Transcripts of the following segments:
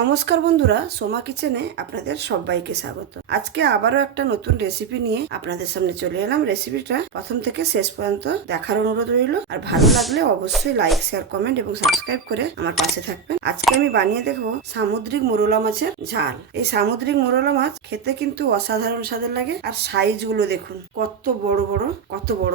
নমস্কার বন্ধুরা, সোমা কিচেনে আপনাদের সবাইকে স্বাগত। আজকে আবারও একটা নতুন রেসিপি নিয়ে আপনাদের সামনে চলে এলাম। রেসিপিটা প্রথম থেকে শেষ পর্যন্ত দেখার অনুরোধ রইল। আর ভালো লাগলে অবশ্যই লাইক, শেয়ার, কমেন্ট এবং সাবস্ক্রাইব করে আমার পাশে থাকবেন। আজকে আমি বানিয়ে দেখবো সামুদ্রিক মোরলা মাছের ঝাল। এই সামুদ্রিক মোরলা মাছ খেতে কিন্তু অসাধারণ স্বাদের লাগে। আর সাইজ গুলো দেখুন, কত বড়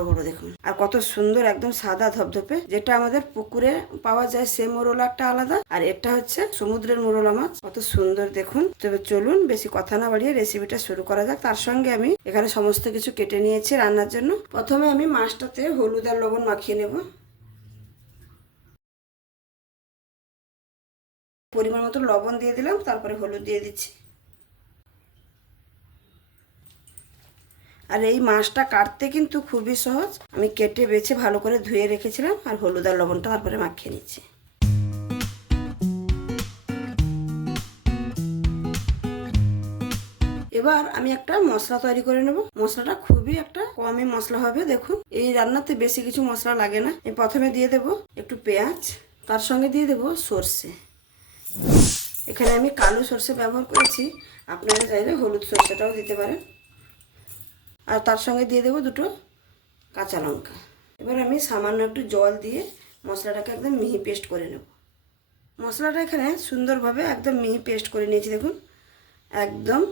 বড় দেখুন, আর কত সুন্দর, একদম সাদা ধপধপে। যেটা আমাদের পুকুরে পাওয়া যায় সে মোরলা একটা আলাদা, আর এটা হচ্ছে সমুদ্রের মোরলা মাছ। কত সুন্দর দেখুন। তবে চলুন বেশি কথা না বাড়িয়ে রেসিপিটা শুরু করা যাক। তার সঙ্গে আমি এখানে সমস্ত কিছু কেটে নিয়েছি রান্নার জন্য। প্রথমে আমি মাছটাতে হলুদ আর লবণ মাখিয়ে নেব। পরিমাণ মতো লবণ দিয়ে দিলাম, তারপরে হলুদ দিয়ে দিচ্ছি। আর এই মাছটা কাটতে কিন্তু খুবই সহজ। আমি কেটে বেছে ভালো করে ধুয়ে রেখেছিলাম, আর হলুদ আর লবণটা তারপরে মাখিয়ে নিচ্ছি। এবার আমি একটা মশলা তৈরি করে নেব। মশলাটা খুবই একটা কমই মশলা হবে। দেখুন, এই রান্নাতে বেশি কিছু মশলা লাগে না। আমি প্রথমে দিয়ে দেব একটু পেঁয়াজ, তার সঙ্গে দিয়ে দেব সর্ষে। এখানে আমি কালো সর্ষে ব্যবহার করেছি, আপনারা চাইলে হলুদ সর্ষেটাও দিতে পারেন। আর তার সঙ্গে দিয়ে দেব দুটো কাঁচা লঙ্কা। এবার আমি সামান্য একটু জল দিয়ে মশলাটাকে একদম মিহি পেস্ট করে নেব। মশলাটা এখানে সুন্দরভাবে একদম মিহি পেস্ট করে নিয়েছি, দেখুন একদম।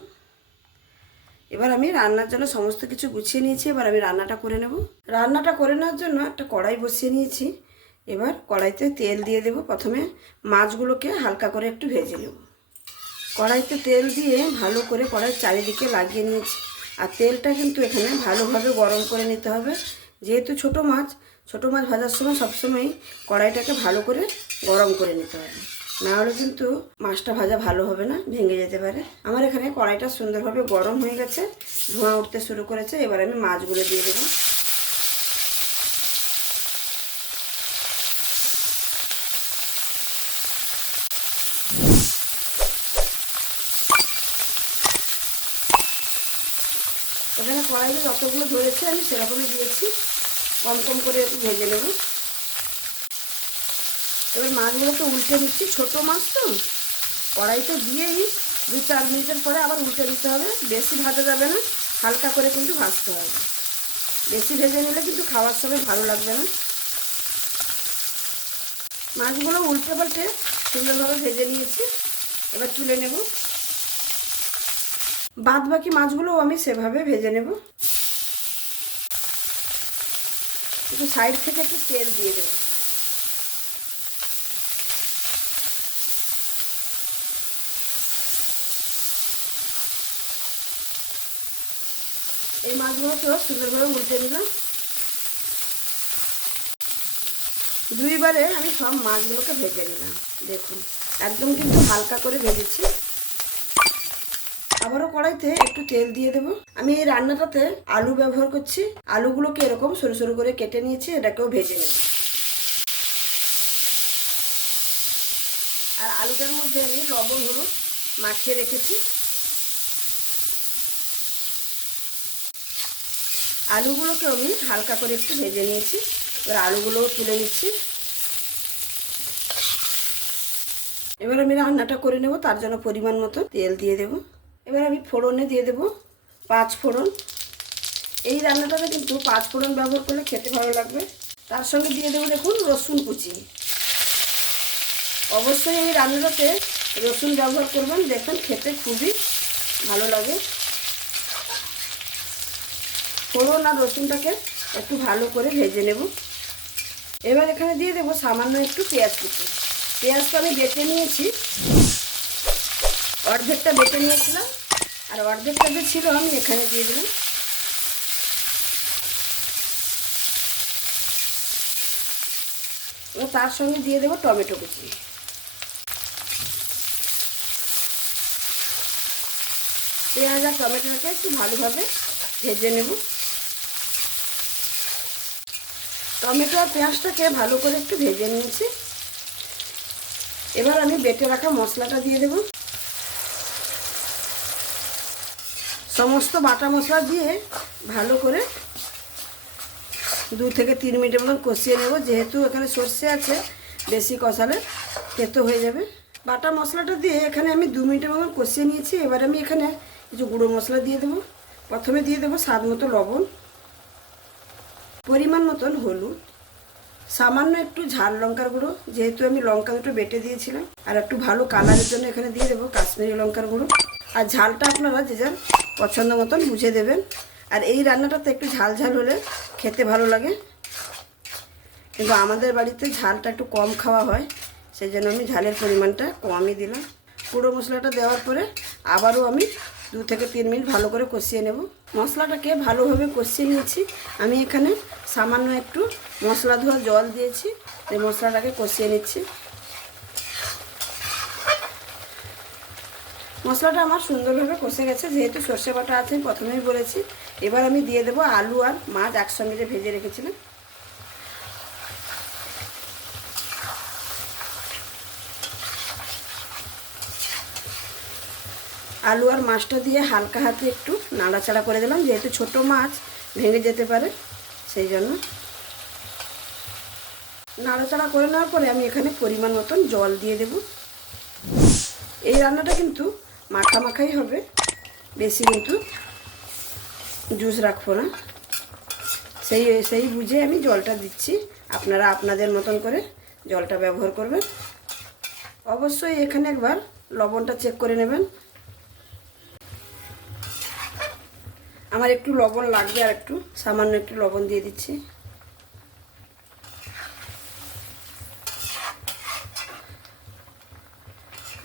এবার আমি রান্নার জন্য সমস্ত কিছু গুছিয়ে নিয়েছি। এবার আমি রান্নাটা করে নেব। রান্নাটা করে নেওয়ার জন্য একটা কড়াই বসিয়ে নিয়েছি। এবার কড়াইতে তেল দিয়ে দেব। প্রথমে মাছগুলোকে হালকা করে একটু ভেজে নেব। কড়াইতে তেল দিয়ে ভালো করে কড়াইয়ের চারিদিকে লাগিয়ে নিয়েছি। আর তেলটা কিন্তু এখানে ভালোভাবে গরম করে নিতে হবে। যেহেতু ছোটো মাছ ভাজার সময় সবসময় কড়াইটাকে ভালো করে গরম করে নিতে হবে, না হলে কিন্তু মাছটা ভাজা ভালো হবে না, ভেঙে যেতে পারে। আমার এখানে কড়াইটা সুন্দরভাবে গরম হয়ে গেছে, ধোঁয়া উঠতে শুরু করেছে। এবার আমি মাছগুলো দিয়ে দেবো। এখানে কড়াইতে যতগুলো ধরেছে আমি সেরকমই দিয়েছি, কম কম করে একটু ভেজে নেব। এবার মাছগুলোকে উল্টে নিচ্ছি। ছোটো মাছ তো কড়াইতে দিয়েই 2-4 মিনিটের পরে আবার উল্টে দিতে হবে। বেশি ভাজা যাবে না, হালকা করে কিন্তু ভাজতে হবে। বেশি ভেজে নিলে কিন্তু খাওয়ার সময় ভালো লাগবে না। মাছগুলো উল্টে পাল্টে সুন্দরভাবে ভেজে নিয়েছি। এবার তুলে নেব। বাদ বাকি মাছগুলোও আমি সেভাবে ভেজে নেব। একটু সাইড থেকে একটু তেল দিয়ে দেব। এই মাছগুলোকেও সুন্দরভাবে উল্টে দিলাম। দুইবারে আমি সব মাছগুলোকে ভেজে নিলাম। দেখুন একদম কিন্তু হালকা করে ভেজেছি। আবারও কড়াইতে একটু তেল দিয়ে দেব। আমি এই রান্নাটাতে আলু ব্যবহার করছি। আলুগুলোকে এরকম সরু সরু করে কেটে নিয়েছি, এটাকেও ভেজে নেব। আর আলুটার মধ্যে আমি লবণ হলুদ মাখিয়ে রেখেছি। আলুগুলোকে আমি হালকা করে একটু ভেজে নিয়েছি। এবার আলুগুলোও তুলে নিচ্ছি। এবার আমি রান্নাটা করে নেব। তার জন্য পরিমাণ মতো তেল দিয়ে দেব। এবার আমি ফোড়নে দিয়ে দেব 5 ফোড়ন। এই রান্নাটাতে কিন্তু 5 ফোড়ন ব্যবহার করলে খেতে ভালো লাগবে। তার সঙ্গে দিয়ে দেবো দেখুন রসুন কুচি। অবশ্যই এই রান্নাটাতে রসুন ব্যবহার করবেন, দেখুন খেতে খুবই ভালো লাগে। ফোড়ন আর রসুনটাকে একটু ভালো করে ভেজে নেব। এবার এখানে দিয়ে দেবো সামান্য একটু পেঁয়াজ কুচি। পেঁয়াজটা আমি বেটে নিয়েছি, অর্ধেকটা বেটে নিয়েছিলাম, আর অর্ধেকটা যে ছিল আমি এখানে দিয়ে দিলাম। এবার তার সঙ্গে দিয়ে দেবো টমেটো কুচি। পেঁয়াজ আর টমেটোটাকে একটু ভালোভাবে ভেজে নেব। টমেটো আর পেঁয়াজটাকে ভালো করে একটু ভেজে নিয়েছি। এবার আমি বেটে রাখা মশলাটা দিয়ে দেব। সমস্ত বাটা মশলা দিয়ে ভালো করে 2 থেকে 3 মিনিটের মতন কষিয়ে নেব। যেহেতু এখানে সর্ষে আছে, বেশি কষালে তেতো হয়ে যাবে। বাটা মশলাটা দিয়ে এখানে আমি 2 মিনিটের মতো কষিয়ে নিয়েছি। এবার আমি এখানে কিছু গুঁড়ো মশলা দিয়ে দেবো। প্রথমে দিয়ে দেবো স্বাদ মতো লবণ, পরিমাণ মতন হলুদ, সামান্য একটু ঝাল লঙ্কার গুঁড়ো, যেহেতু আমি লঙ্কা দুটো বেটে দিয়েছিলাম, আর একটু ভালো কালারের জন্য এখানে দিয়ে দেবো কাশ্মীরি লঙ্কার গুঁড়ো। আর ঝালটা আপনারা যে যার পছন্দ মতন বুঝে দেবেন। আর এই রান্নাটাতে একটু ঝাল ঝাল হলে খেতে ভালো লাগে, কিন্তু আমাদের বাড়িতে ঝালটা একটু কম খাওয়া হয়, সেই জন্য আমি ঝালের পরিমাণটা কমই দিলাম। গুঁড়ো মশলাটা দেওয়ার পরে আবারও আমি 2 থেকে 3 মিনিট ভালো করে কষিয়ে নেব। মশলাটাকে ভালোভাবে কষিয়ে নিয়েছি। আমি এখানে সামান্য একটু মশলা ধোয়া জল দিয়েছি, এই মশলাটাকে কষিয়ে নিচ্ছি। মশলাটা আমার সুন্দরভাবে কষে গেছে, যেহেতু সর্ষে বাটা আছে আমি প্রথমেই বলেছি। এবার আমি দিয়ে দেবো আলু আর মাছ একসঙ্গে যে ভেজে রেখেছিলাম। আলু আর মাছটা দিয়ে হালকা হাতে একটু নাড়াচাড়া করে দিলাম, যেহেতু ছোট মাছ ভেঙে যেতে পারে, সেই জন্য নাড়াচাড়া করে নেওয়ার পরে আমি এখানে পরিমাণ মতন জল দিয়ে দেব। এই রান্নাটা কিন্তু মাখামাখাই হবে, বেশি কিন্তু জুস রাখবো না। সেই বুঝে আমি জলটা দিচ্ছি। আপনারা আপনাদের মতন করে জলটা ব্যবহার করবেন। অবশ্যই এখানে একবার লবণটা চেক করে নেবেন। আমার একটু লবণ লাগবে, আর একটু সামান্য একটু লবণ দিয়ে দিচ্ছি।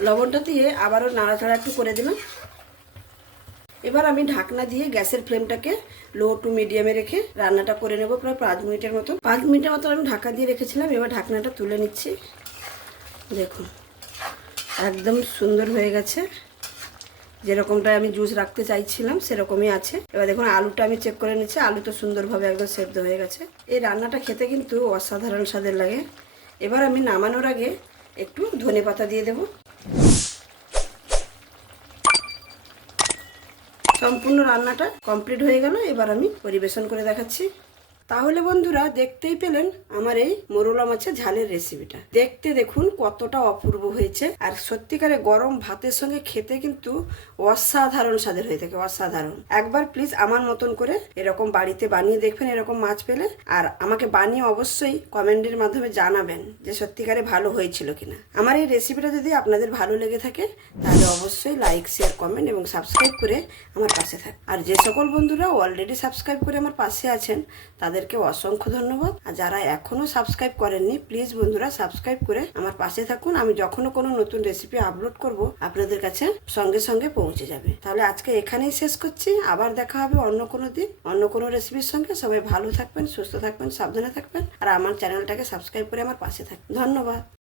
লবণটা দিয়ে আবারও নাড়াচাড়া একটু করে দিলাম। এবার আমি ঢাকনা দিয়ে গ্যাসের ফ্লেমটাকে লো টু মিডিয়ামে রেখে রান্নাটা করে নেব প্রায় 5 মিনিটের মতো। 5 মিনিটের মতো আমি ঢাকা দিয়ে রেখেছিলাম। এবার ঢাকনাটা তুলে নিচ্ছি। দেখুন একদম সুন্দর হয়ে গেছে, যেরকমটা আমি জুস রাখতে চাইছিলাম সেরকমই আছে। এবার দেখুন আলুটা আমি চেক করে নিচ্ছি, আলু তো সুন্দরভাবে একদম সেদ্ধ হয়ে গেছে। এই রান্নাটা খেতে কিন্তু অসাধারণ স্বাদের লাগে। এবার আমি নামানোর আগে একটু ধনেপাতা দিয়ে দেব। সম্পূর্ণ রান্নাটা কমপ্লিট হয়ে গেল। এবার আমি পরিবেশন করে দেখাচ্ছি। তাহলে বন্ধুরা দেখতেই পেলেন আমার এই মোরলা মাছের ঝালের রেসিপিটা। দেখতে দেখুন কতটা অপূর্ব হয়েছে, আর সত্যিকারে গরম ভাতের সঙ্গে খেতে কিন্তু অসাধারণ স্বাদের হয়ে থাকে, অসাধারণ। একবার প্লিজ আমার মতন করে এরকম বাড়িতে বানিয়ে দেখবেন এরকম মাছ পেলে, আর আমাকে বানিয়ে অবশ্যই কমেন্টের মাধ্যমে জানাবেন যে সত্যিকারে ভালো হয়েছিল কিনা। আমার এই রেসিপিটা যদি আপনাদের ভালো লেগে থাকে তাহলে অবশ্যই লাইক, শেয়ার, কমেন্ট এবং সাবস্ক্রাইব করে আমার পাশে থাক। আর যে সকল বন্ধুরা অলরেডি সাবস্ক্রাইব করে আমার পাশে আছেন তাদেরকে অসংখ্য ধন্যবাদ। আর যারা এখনো সাবস্ক্রাইব করেননি প্লিজ বন্ধুরা সাবস্ক্রাইব করে আমার পাশে থাকুন। আমি যখনও কোনো নতুন রেসিপি আপলোড করব আপনাদের কাছে সঙ্গে সঙ্গে পৌঁছে যাবে। তাহলে আজকে এখানেই শেষ করছি। আবার দেখা হবে অন্য কোনো দিন অন্য কোনো রেসিপির সঙ্গে। সবাই ভালো থাকবেন, সুস্থ থাকবেন, সাবধানে থাকবেন, আর আমার চ্যানেলটাকে সাবস্ক্রাইব করে আমার পাশে থাকবেন। ধন্যবাদ।